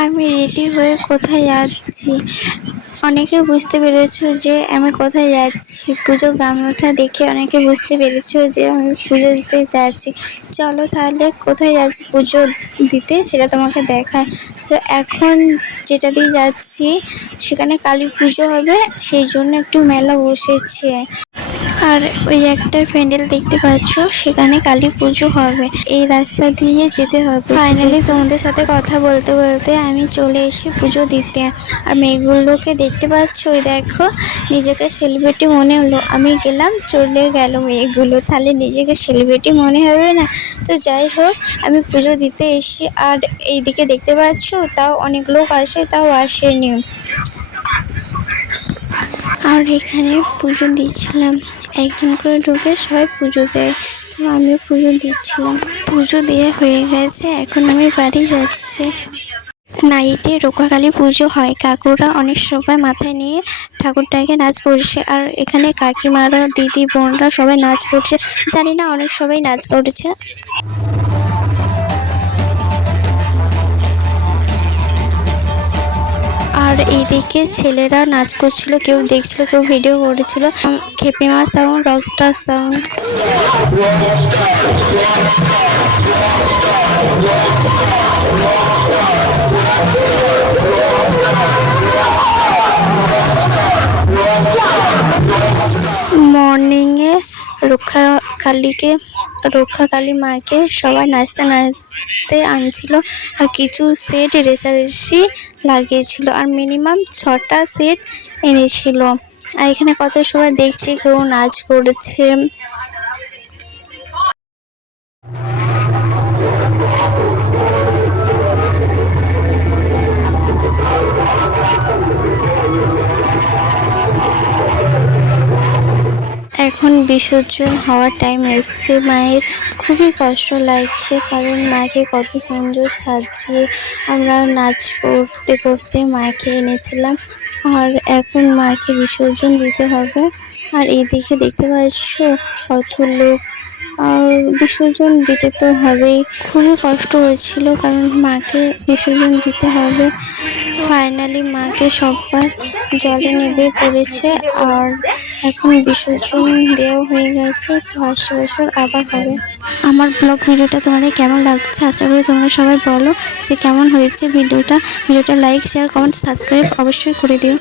আমি রেডি হয়ে কোথায় যাচ্ছি? অনেকে বুঝতে পেরেছো যে আমি কোথায় যাচ্ছি। পুজোর গামলাটা দেখে অনেকে বুঝতে পেরেছো যে আমি পুজো দিতে যাচ্ছি। চলো তাহলে কোথায় যাচ্ছি পুজো দিতে সেটা তোমাকে দেখায়। তো এখন যেটা দিয়ে যাচ্ছি সেখানে কালী পুজো হবে, সেই জন্য একটু মেলা বসেছে। আর ওই একটা প্যান্ডেল দেখতে পাচ্ছ, সেখানে কালী পুজো হবে। এই রাস্তা দিয়ে যেতে হবে। ফাইনালি তোমাদের সাথে কথা বলতে বলতে আমি চলে এসেছি পুজো দিতে। আর মেয়েগুলোকে দেখতে পাচ্ছ, ওই দেখো নিজেকে সেলিব্রিটি মনে হলো। আমি গেলাম, চলে গেল মেয়েগুলো, তাহলে নিজেকে সেলিব্রিটি মনে হবে না? তো যাই হোক, আমি পুজো দিতে এসেছি। আর এইদিকে দেখতে পাচ্ছ, তাও অনেক লোক আসে, তাও আসেনি। আর এখানে পুজো দিচ্ছিলাম, একজন করে ঢুকে সবাই পুজো দেয়। তো আমিও পুজো দিচ্ছিলাম। পুজো দেওয়া হয়ে গেছে, এখন আমি বাড়ি যাচ্ছি। নাইটে রক্ষাকালী পুজো হয়, কাকুরা অনেক সবাই মাথায় নিয়ে ঠাকুরটাকে নাচ করছে। আর এখানে কাকিমারা, দিদি, বোনরা সবাই নাচ করছে। জানি না, অনেক সবাই নাচ করছে। আর এইদিকে ছেলেরা নাচ করছিল, কেউ দেখছিল, কেউ ভিডিও করেছিল। খেপিমা সাউন্ড, রকস্টার সাউন্ড। মর্নিংয়ে রক্ষাকালী মাকে সবাই নাচতে নাচতে আনছিল। আর কিছু সেট রেষারেষি লাগিয়েছিল, আর মিনিমাম 6টা সেট এনেছিল। আর এখানে কত সবাই দেখছে, কেউ নাচ করছে। এখন বিসর্জন হওয়ার টাইম এসছে মায়ের। খুবই কষ্ট লাগছে, কারণ মাকে কত সুন্দর সাজিয়ে আমরা নাচ করতে করতে মাকে এনেছিলাম। আর এখন মাকে বিসর্জন দিতে হবে। আর এইদিকে দেখতে পাচ্ছ কত লোক। আর বিসর্জন দিতে তো হবেই। খুবই কষ্ট হয়েছিল, কারণ মাকে বিসর্জন দিতে হবে। ফাইনালি মাকে সবাই জলে নেমে পড়েছে। আর এখন বিসর্জন দেওয়া হয়ে গেছে, তো আসছে বছর আবার হবে। আমার ব্লগ ভিডিওটা তোমাদের কেমন লাগছে, আশা করি তোমরা সবাই বলো যে কেমন হয়েছে ভিডিওটা। লাইক, শেয়ার, কমেন্ট, সাবস্ক্রাইব অবশ্যই করে দিও।